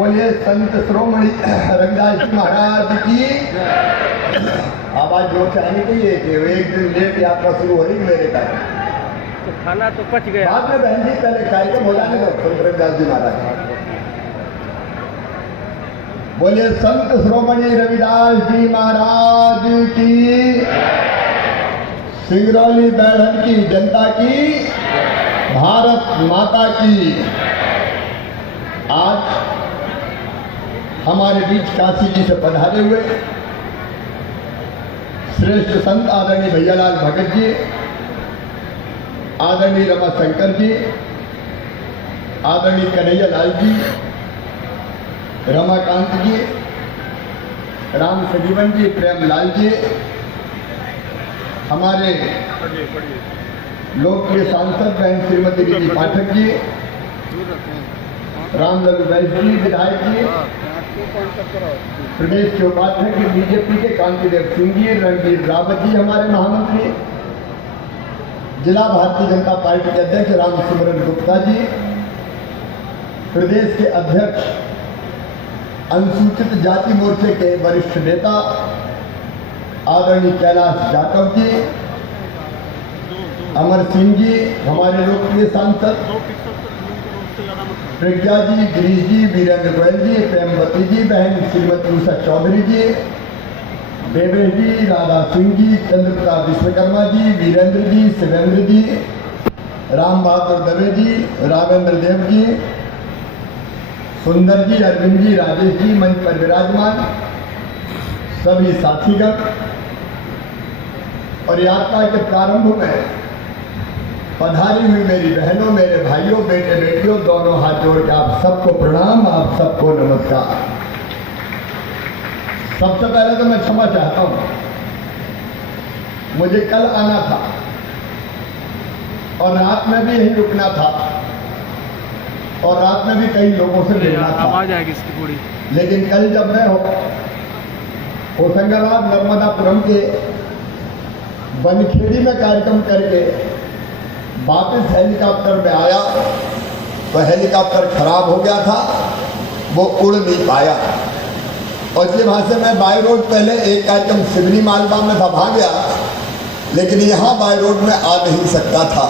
बोलिए संत श्रोमणी रविदास जी महाराज की। आवाज जोर से आनी चाहिए कि एक दिन लेट यात्रा शुरू हो रही मेरे का तो खाना तो पच गया। बाद में बहन जी पहले कार्यक्रम हो जाने दो। संत रविदास जी महाराज बोलिए संत श्रोमणी रविदास जी महाराज की। सिंगरौली बैठक की जनता की, भारत माता की। आज हमारे बीच काशी जी से पधारे हुए श्रेष्ठ संत आदरणीय भैयालाल भगत जी, आदरणीय रमाशंकर जी, आदरणीय कन्हैया लाल जी, रमाकांत जी, राम सजीवन जी, प्रेमलाल जी, हमारे लोकप्रिय सांसद बहन श्रीमती रीति पाठक जी, रामलाल वैश्य जी विधायक जी, प्रदेश के उपाध्यक्ष बीजेपी के कांतिदेव सिंह जी, रणबीर रावत जी हमारे महामंत्री, जिला भारतीय जनता पार्टी के अध्यक्ष रामसिमरन गुप्ता जी, प्रदेश के अध्यक्ष अनुसूचित जाति मोर्चे के वरिष्ठ नेता आदरणीय कैलाश जाटव जी, अमर सिंह जी हमारे लोकप्रिय सांसद, प्रज्ञा जी, गिरीश जी, वीरेंद्र गोयल जी, प्रेमवती जी, बहन श्रीमती उषा चौधरी जी, देवेश जी, राधा सिंह जी, चंद्रप्रताप विश्वकर्मा जी, वीरेंद्र जी, शिवेंद्र जी, राम बहादुर दवे जी, राघवेंद्र देव जी, सुंदर जी, अरविंद जी, राजेश जी मंच पर विराजमान सभी साथीगण और यात्रा के प्रारंभ में पधारी हुई मेरी बहनों, मेरे भाइयों, बेटे बेटियों, दोनों हाथ जोड़ के आप सबको प्रणाम, आप सबको नमस्कार। सबसे पहले तो मैं क्षमा चाहता हूं, मुझे कल आना था और रात में भी यहीं रुकना था और रात में भी कई लोगों से मिलना था। आवाज आएगी इसकी पूरी। लेकिन कल जब मैं होशंगाबाद नर्मदापुरम के बनखेड़ी में कार्यक्रम करके वापस हेलीकॉप्टर में आया तो हेलीकॉप्टर खराब हो गया था, वो उड़ नहीं पाया और जिस वहाँ से मैं बाई रोड पहले एक कार्यक्रम सिवनी मालवा में था, भाग गया, लेकिन यहाँ बाई रोड में आ नहीं सकता था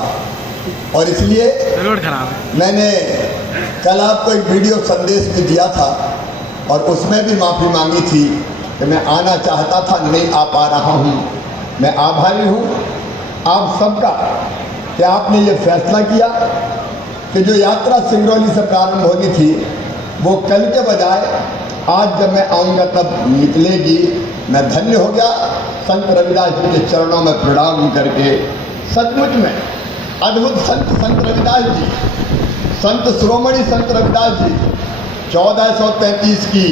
और इसलिए रोड खराब है। मैंने कल आपको एक वीडियो संदेश भी दिया था और उसमें भी माफ़ी मांगी थी कि मैं आना चाहता था, नहीं आ पा रहा हूँ। मैं आभारी हूँ आप सबका कि आपने ये फैसला किया कि जो यात्रा सिंगरौली से प्रारंभ होनी थी वो कल के बजाय आज जब मैं आऊँगा तब निकलेगी। मैं धन्य हो गया संत रविदास जी के चरणों में प्रणाम करके। सचमुच में अद्भुत संत रविदास जी, संत श्रोमणी संत रविदास जी 1433 की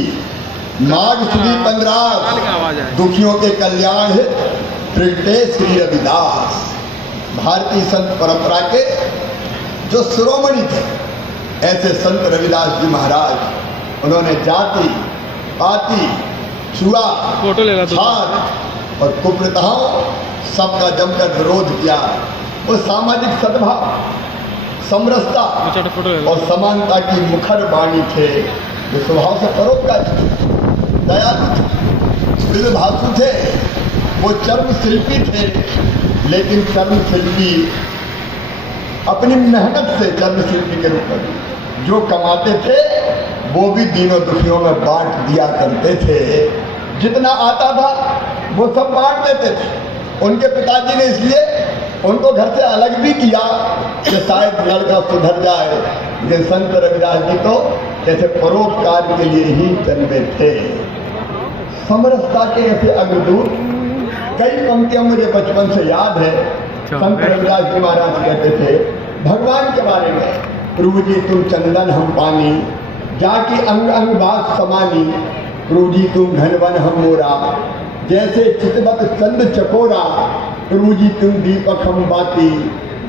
माघ श्री 15 दुखियों के कल्याण प्रगटे श्री रविदास। भारतीय संत परंपरा के जो शिरोमणि थे ऐसे संत रविदास जी महाराज, उन्होंने जाति पाति छुआ छात और कुप्रथाओं सबका जमकर विरोध किया। वो सामाजिक सद्भाव, समरसता और समानता की मुखर वाणी थे। वो स्वभाव से परोपकारी थे, दयालु थे, विद्भासु थे। वो चर्म शिल्पी थे, लेकिन चर्म शिल्पी अपनी मेहनत से चर्म शिल्पी के रूप में जो कमाते थे वो भी दीनों दुखियों में बांट दिया करते थे। जितना आता था वो सब बांट देते थे। उनके पिताजी ने इसलिए उनको घर से अलग भी किया कि शायद लड़का सुधर जाए, लेकिन संत रविदास जी तो जैसे परोपकार के लिए ही जन्मे थे। समरसता के ऐसे अग्रदूत कई पंक्तियां मुझे बचपन से याद है। संत रविदास जी महाराज कहते थे भगवान के बारे में, प्रभु जी तुम चंदन हम पानी, जाकी अंग अंग बात समानी, प्रभु जी तुम घनवन हम मोरा, जैसे चितवत चंद चकोरा, प्रभु जी तुम दीपक हम बाती,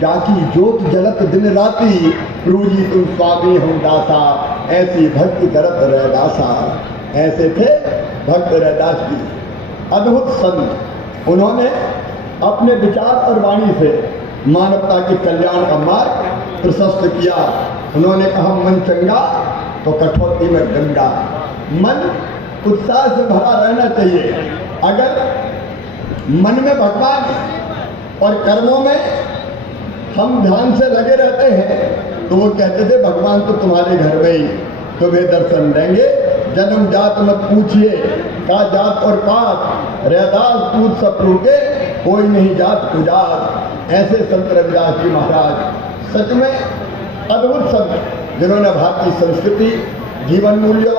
जाकी ज्योत जलत दिन राती, प्रभु जी तुम स्वामी हम दासा, ऐसी भक्ति करत रैदासा। ऐसे थे भक्त रैदास जी, अद्भुत संत। उन्होंने अपने विचार और वाणी से मानवता के कल्याण का मार्ग प्रशस्त किया। उन्होंने कहा मन चंगा तो कठौती में गंगा। मन उत्साह से भरा रहना चाहिए। अगर मन में भगवान और कर्मों में हम ध्यान से लगे रहते हैं तो वो कहते थे भगवान तो तुम्हारे घर में ही तुम्हें दर्शन देंगे। जन्म जात मत पूछिए का जात और पात, रैदास पूछ सब के कोई नहीं जात कुजात। ऐसे संत रविदास जी महाराज सच में अद्भुत संत, जिन्होंने भारतीय संस्कृति, जीवन मूल्यों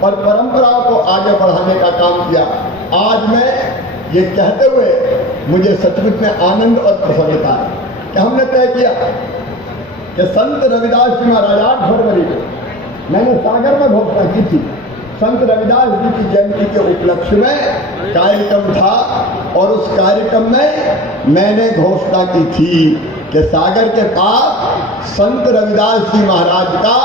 और परंपराओं को आगे बढ़ाने का काम किया। आज मैं ये कहते हुए मुझे सचमुच में आनंद और प्रसन्नता है कि हमने तय किया कि संत रविदास जी महाराज 8 फरवरी को मैंने सागर में घोषणा की थी। संत रविदास जी की जयंती के उपलक्ष्य में कार्यक्रम था और उस कार्यक्रम में मैंने घोषणा की थी कि सागर के पास संत रविदास जी महाराज का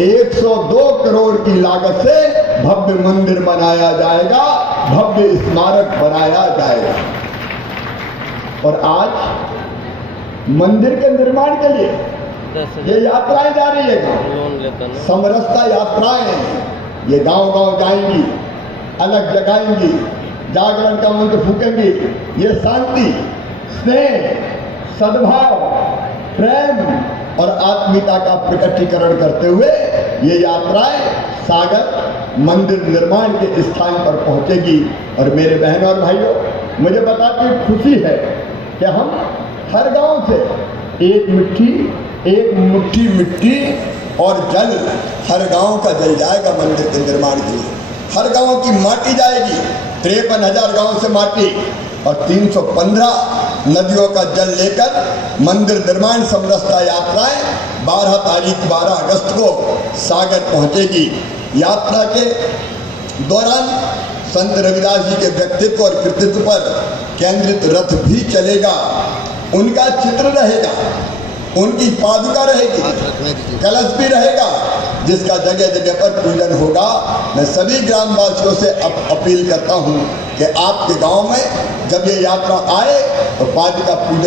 102 करोड़ की लागत से भव्य मंदिर बनाया जाएगा, भव्य स्मारक बनाया जाएगा। और आज मंदिर के निर्माण के लिए ये यात्राएं जा रही है, समरसता यात्राएं। ये गांव-गांव जाएंगी, अलग जगाएंगी, जागरण का मंत्र फूकेंगी। ये शांति, स्नेह, सद्भाव, प्रेम और आत्मीयता का प्रकटीकरण करते हुए ये यात्राएं सागर मंदिर निर्माण के स्थान पर पहुंचेगी। और मेरे बहनों और भाइयों, मुझे बताते खुशी है कि हम हर गांव से एक मुट्ठी मिट्टी और जल, हर गांव का जल जाएगा मंदिर के निर्माण के लिए। हर गांव की माटी जाएगी, 53,000 गांव से माटी और 315 नदियों का जल लेकर मंदिर निर्माण समरसता यात्राएं 12 अगस्त को सागर पहुंचेगी। यात्रा के दौरान संत रविदास जी के व्यक्तित्व और कृतित्व पर केंद्रित रथ भी चलेगा। उनका चित्र रहेगा, उनकी पादुका रहेगी, कलश भी रहेगा, जिसका जगह जगह पर पूजन होगा। मैं सभी ग्रामवासियों से अपील करता हूं कि आपके गांव में जब ये यात्रा आए तो पादुका पूजन